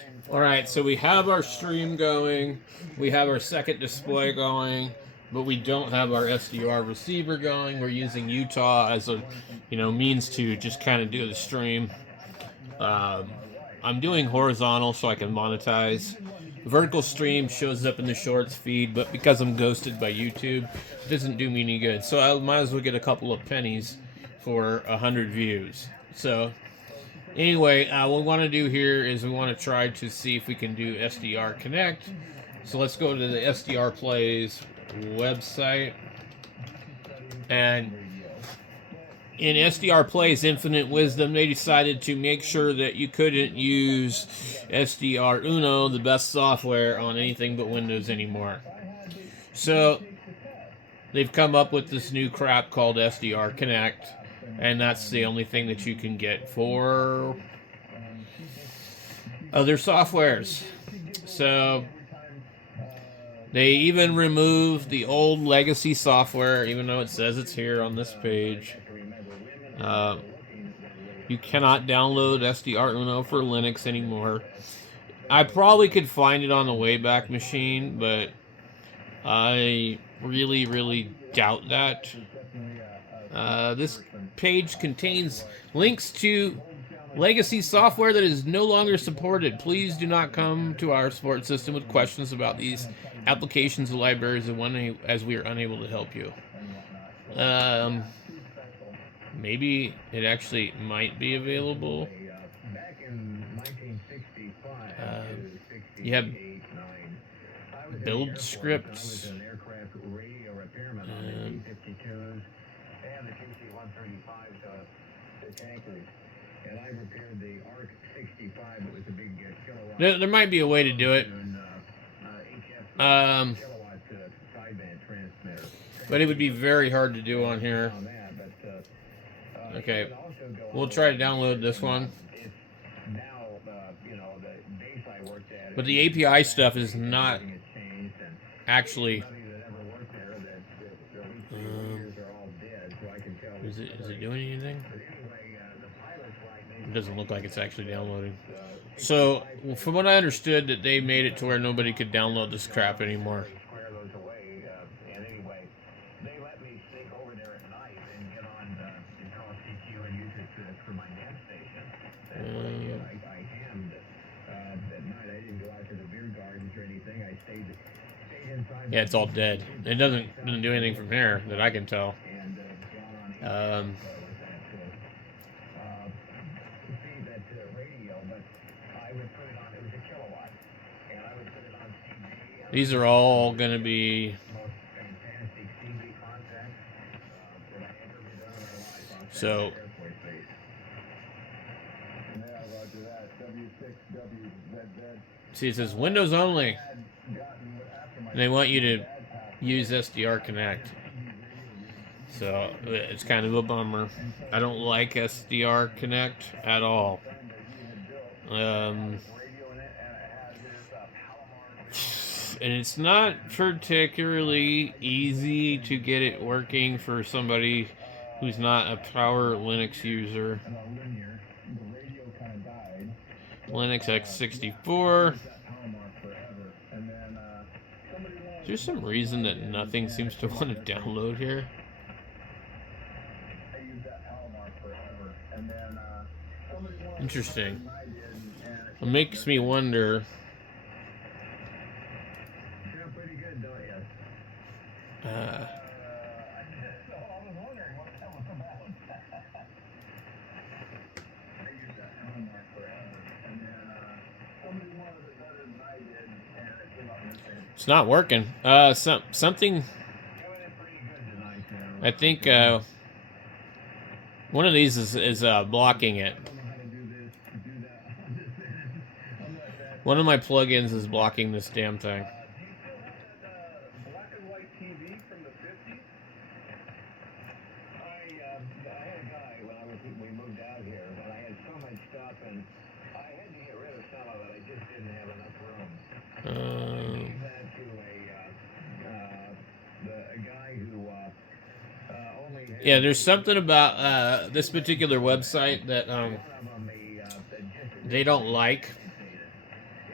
Alright, so we have our stream going, we have our second display going, but we don't have our SDR receiver going. We're using Utah as a means to just kind of do the stream. I'm doing horizontal so I can monetize. Vertical stream shows up in the shorts feed, but because I'm ghosted by YouTube, it doesn't do me any good. So I might as well get a couple of pennies for 100 views. So anyway, what we want to do here is we want to try to see if we can do SDR Connect. So let's go to the SDR Plays website. And in SDR Plays Infinite Wisdom, they decided to make sure that you couldn't use SDR Uno, the best software, on anything but Windows anymore. So they've come up with this new crap called SDR Connect, and that's the only thing that you can get for other softwares. So they even removed the old legacy software, even though it says it's here on this page. You cannot download SDR Uno for Linux anymore. I probably could find it on the Wayback Machine, but I really, really doubt that. This page contains links to legacy software that is no longer supported. Please do not come to our support system with questions about these applications or libraries as we are unable to help you. Maybe it actually might be available. You have build scripts. There might be a way to do it. But it would be very hard to do on here. Okay, we'll try to download this one. But the API stuff is not actually. Is it doing anything? It doesn't look like it's actually downloading. So, from what I understood, that they made it to where nobody could download this crap anymore. Yeah, it's all dead. It doesn't do anything from here that I can tell. These are all going to be. So. See, it says Windows only. And they want you to use SDR Connect. So it's kind of a bummer. I don't like SDR Connect at all. And it's not particularly easy to get it working for somebody who's not a power Linux user. Linux x64. Is there some reason that nothing seems to want to download here? Interesting. It makes me wonder. It's not working. Something. I think one of these is blocking it. One of my plugins is blocking this damn thing. Yeah, there's something about this particular website that they don't like.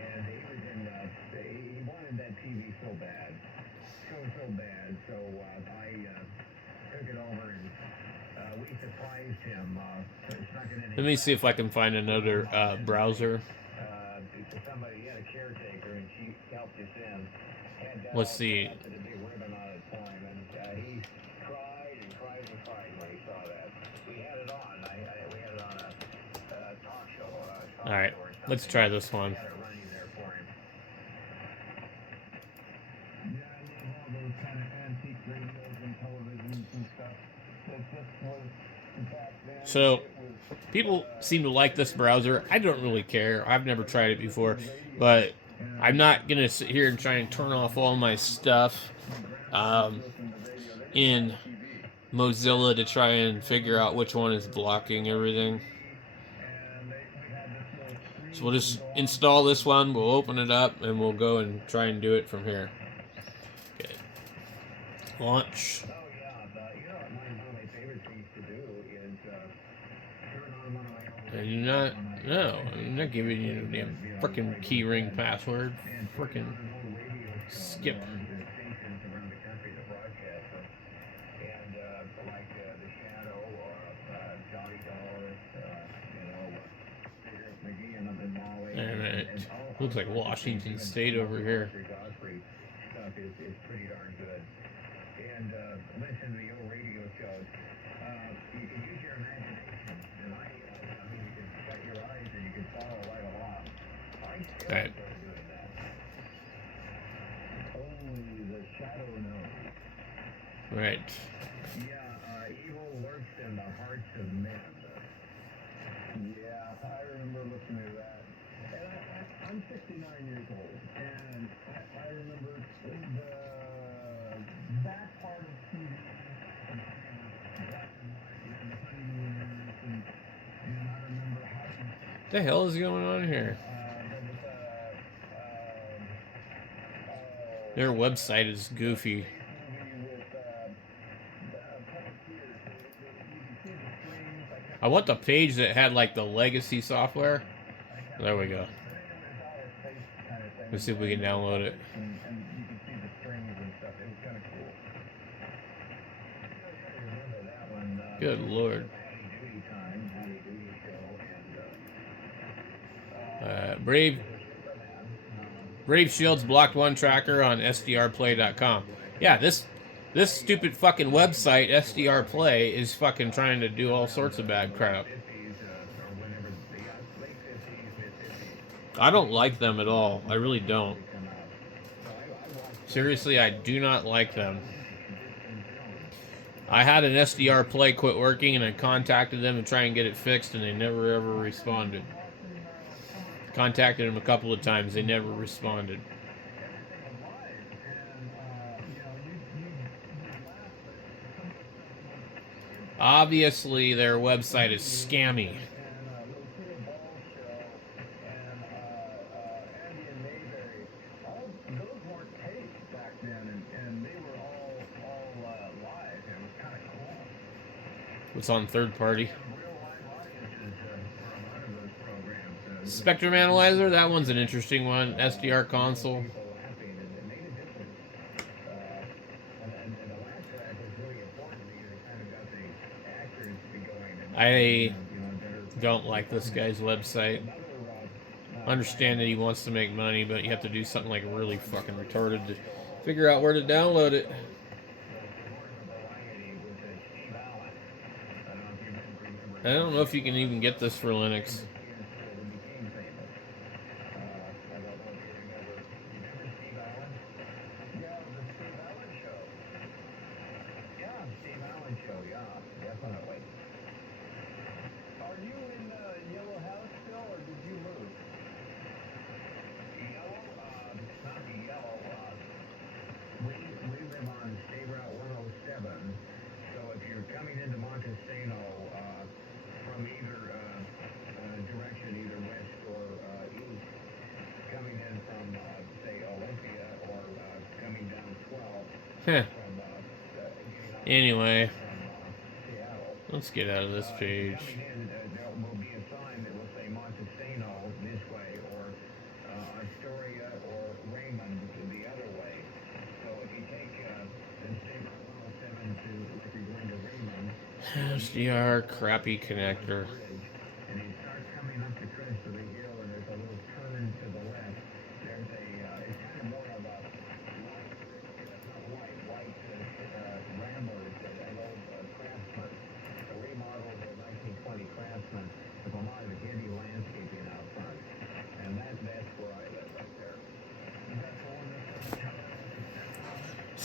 Let me see if I can find another browser. Let's see. All right, let's try this one. So, people seem to like this browser. I don't really care. I've never tried it before, but I'm not gonna sit here and try and turn off all my stuff in Mozilla to try and figure out which one is blocking everything. So we'll just install this one, we'll open it up, and we'll go and try and do it from here. Okay. Launch. And you're not, no, I'm not giving you no damn frickin' keyring password. Frickin' skip. And it looks like Washington State over here. Alright. Right. Evil lurks in the hearts of men. Yeah, I remember looking at that. And I'm 69 years old, and I remember the back part of TV, and I remember how. What the hell is going on here? Their website is goofy. I want the page that had like the legacy software. There we go. Let's see if we can download it. Good Lord. Brave Shields blocked one tracker on SDRplay.com. Yeah, this stupid fucking website, SDR Play, is fucking trying to do all sorts of bad crap. I don't like them at all. I really don't. Seriously, I do not like them. I had an SDR Play quit working, and I contacted them to try and get it fixed, and they never ever responded. Contacted them a couple of times, they never responded. Obviously, their website is scammy. What's on third party? Spectrum Analyzer, that one's an interesting one. SDR console. I don't like this guy's website. Understand that he wants to make money, but you have to do something like really fucking retarded to figure out where to download it. I don't know if you can even get this for Linux. Anyway, let's get out of this page. SDR crappy connector.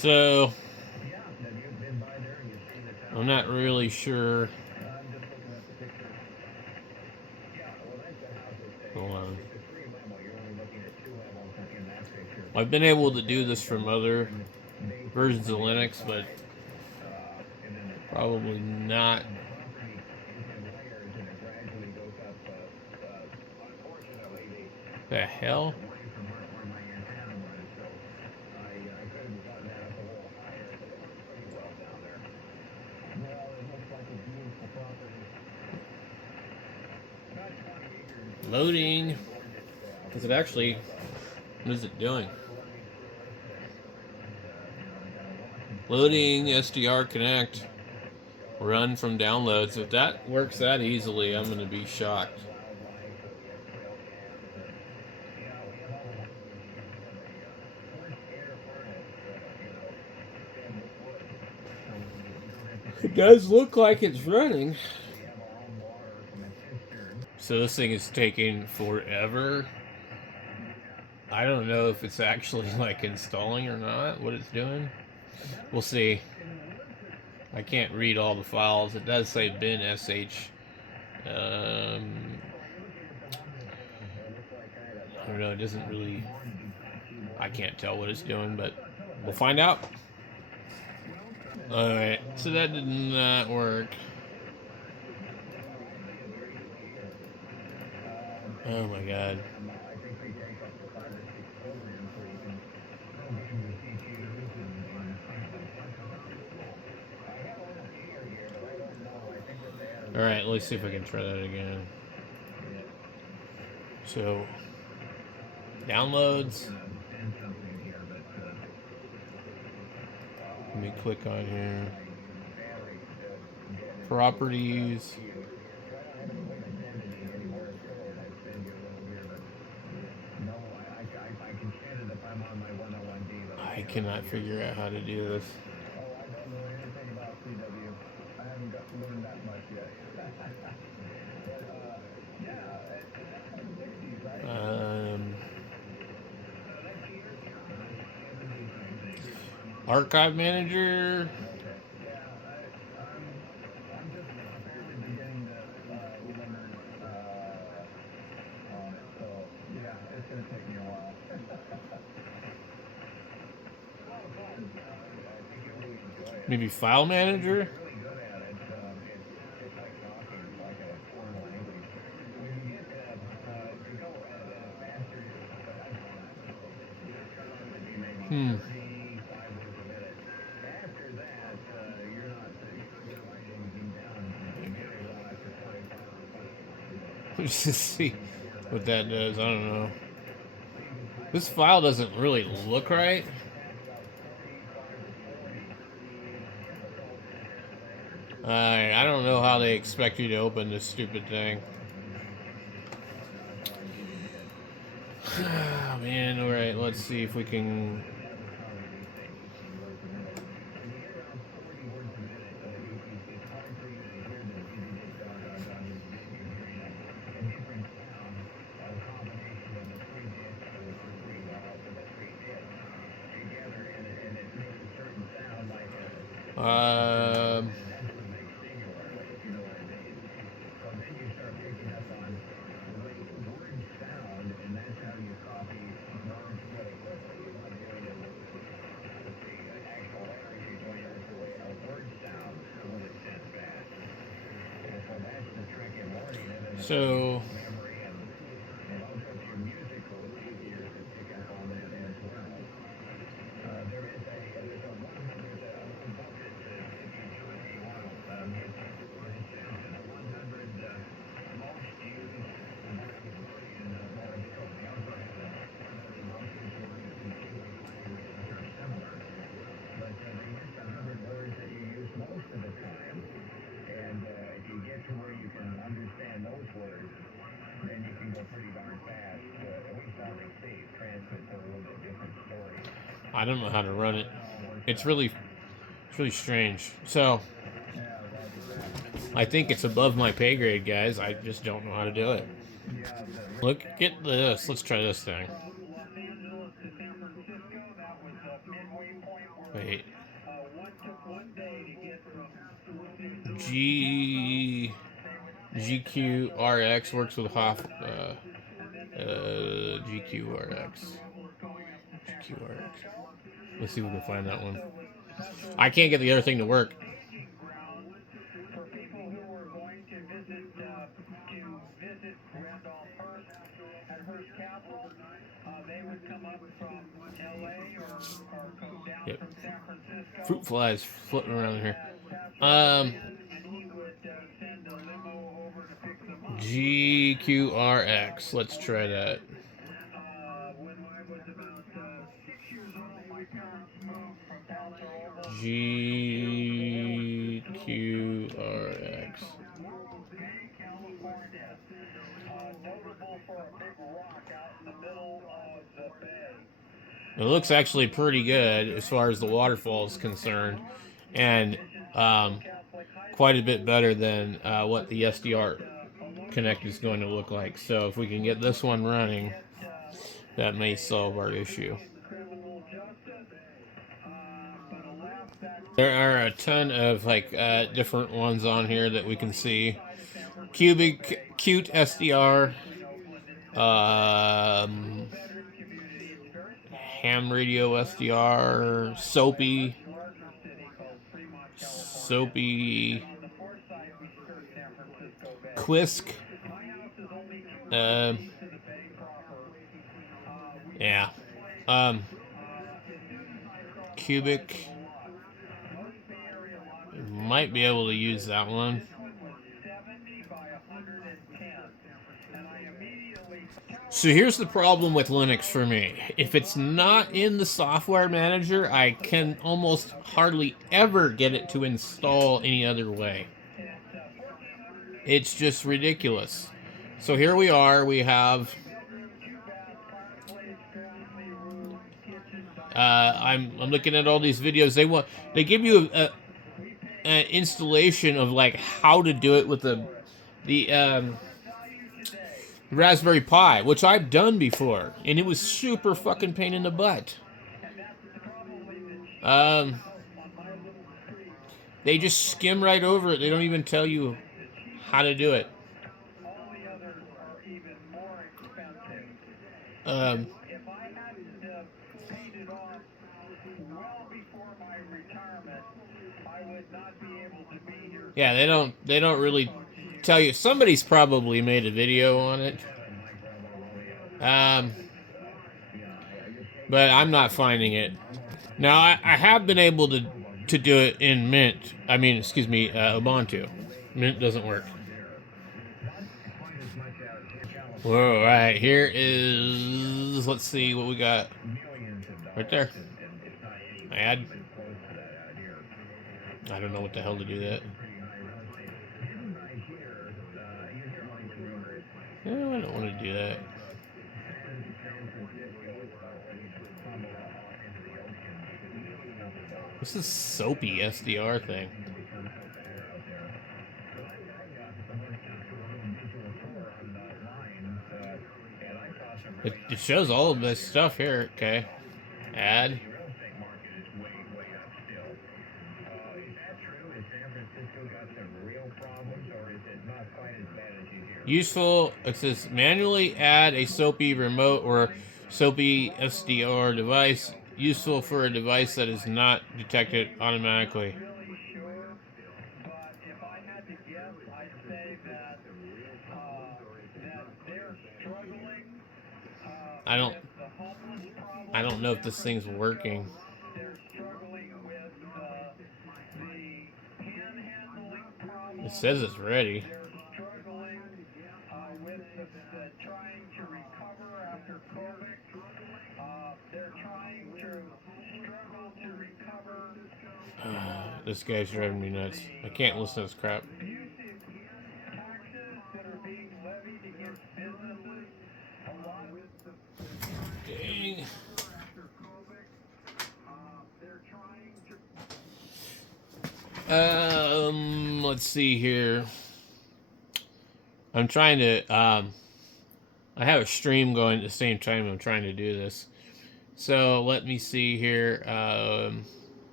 So I'm not really sure. Hold on. I've been able to do this from other versions of Linux, but probably not. The hell? Loading. Is it actually? What is it doing? Loading SDR Connect. Run from downloads. If that works that easily, I'm going to be shocked. It does look like it's running. So this thing is taking forever. I don't know if it's actually like installing or not, what it's doing. We'll see. I can't read all the files. It does say bin sh. I don't know. It doesn't really. I can't tell what it's doing, but we'll find out. Alright, so that did not work. Oh my god. Alright, let's see if I can try that again. So, downloads. Let me click on here. Properties. I cannot figure out how to do this. Archive manager. Maybe file manager. Let's just see what that does. I don't know. This file doesn't really look right. I don't know how they expect you to open this stupid thing. Oh, man, alright, let's see if we can. Um, so I don't know how to run it. It's really strange. So I think it's above my pay grade, guys. I just don't know how to do it. Look at this. Let's try this thing. Wait. G GQRX works with Hoff. GQRX. GQRX. Let's see if we can find that one. I can't get the other thing to work. Yep. Fruit flies floating around here. GQRX. Let's try that. GQRX. It looks actually pretty good as far as the waterfall is concerned, and quite a bit better than what the SDR Connect is going to look like. So if we can get this one running, that may solve our issue. There are a ton of different ones on here that we can see. Cubic, cute SDR, ham radio SDR, soapy, Quisk. Yeah. Cubic. Might be able to use that one. So here's the problem with Linux for me. If it's not in the software manager, I can almost hardly ever get it to install any other way. It's just ridiculous. So here we are. We have. I'm looking at all these videos. They give you an installation of like how to do it with the Raspberry Pi, which I've done before, and it was super fucking pain in the butt. They just skim right over it. They don't even tell you how to do it. Yeah, they don't really tell you. Somebody's probably made a video on it. But I'm not finding it. Now, I have been able to do it in Mint. I mean, excuse me, Ubuntu. Mint doesn't work. Whoa, all right, here is, let's see what we got. Right there. Add. I don't know what the hell to do that. No, I don't want to do that. This is soapy SDR thing. It shows all of this stuff here. Okay. Add. Useful. It says manually add a SOAPy remote or SOAPy SDR device. Useful for a device that is not detected automatically. I don't know if this thing's working. It says it's ready. This guy's driving me nuts. I can't listen to this crap. Dang. Let's see here. I'm trying to, I have a stream going at the same time I'm trying to do this. So let me see here.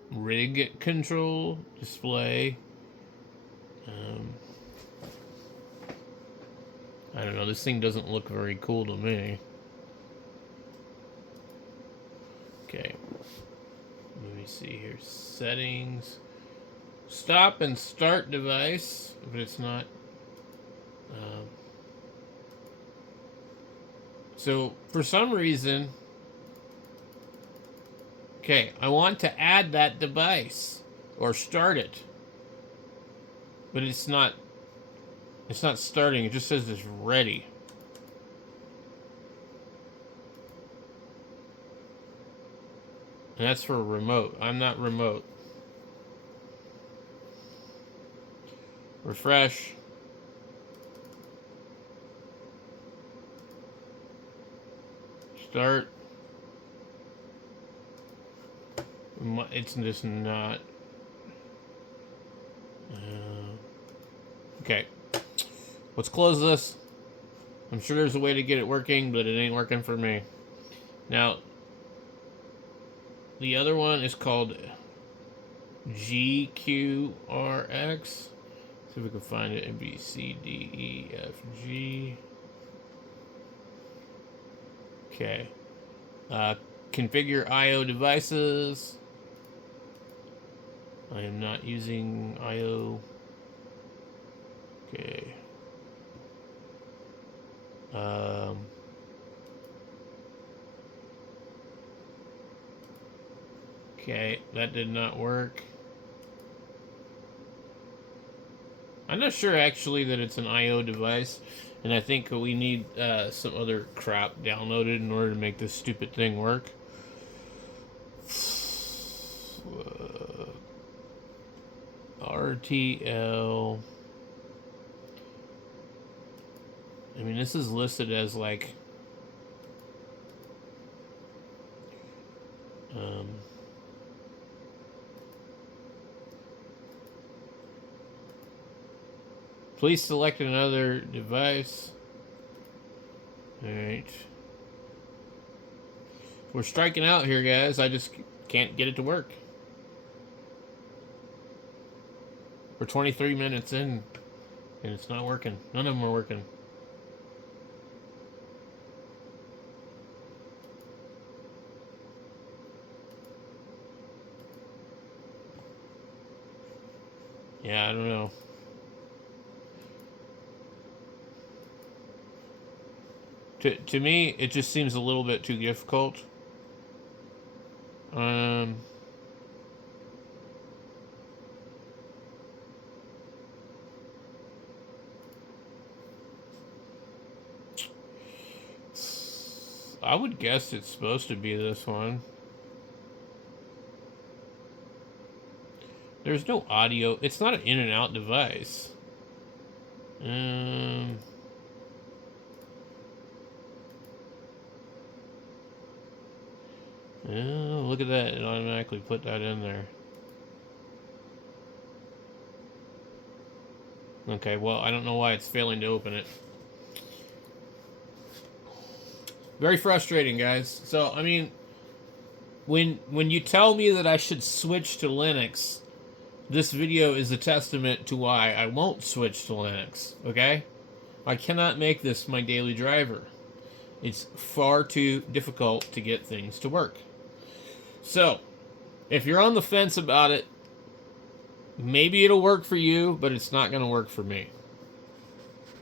rig control display. I don't know, this thing doesn't look very cool to me. Okay, let me see here. Settings. Stop and start device, but it's not. So, for some reason, okay, I want to add that device or start it, but it's not starting. It just says it's ready. And that's for remote. I'm not remote. Refresh. Start. It's just not. Okay. Let's close this. I'm sure there's a way to get it working, but it ain't working for me. Now, the other one is called GQRX. See if we can find it. A, B, C, D, E, F, G. Okay. Configure I/O devices. I am not using I/O. Okay. Okay, that did not work. I'm not sure actually that it's an I/O device, and I think we need some other crap downloaded in order to make this stupid thing work. RTL. I mean, this is listed as like please select another device. Alright. We're striking out here, guys. I just can't get it to work. We're 23 minutes in, and it's not working. None of them are working. Yeah, I don't know. To me, it just seems a little bit too difficult. I would guess it's supposed to be this one. There's no audio. It's not an in and out device. Oh, look at that. It automatically put that in there. Okay, well, I don't know why it's failing to open it. Very frustrating, guys. So, I mean, when you tell me that I should switch to Linux, this video is a testament to why I won't switch to Linux, okay? I cannot make this my daily driver. It's far too difficult to get things to work. So, if you're on the fence about it, maybe it'll work for you, but it's not going to work for me.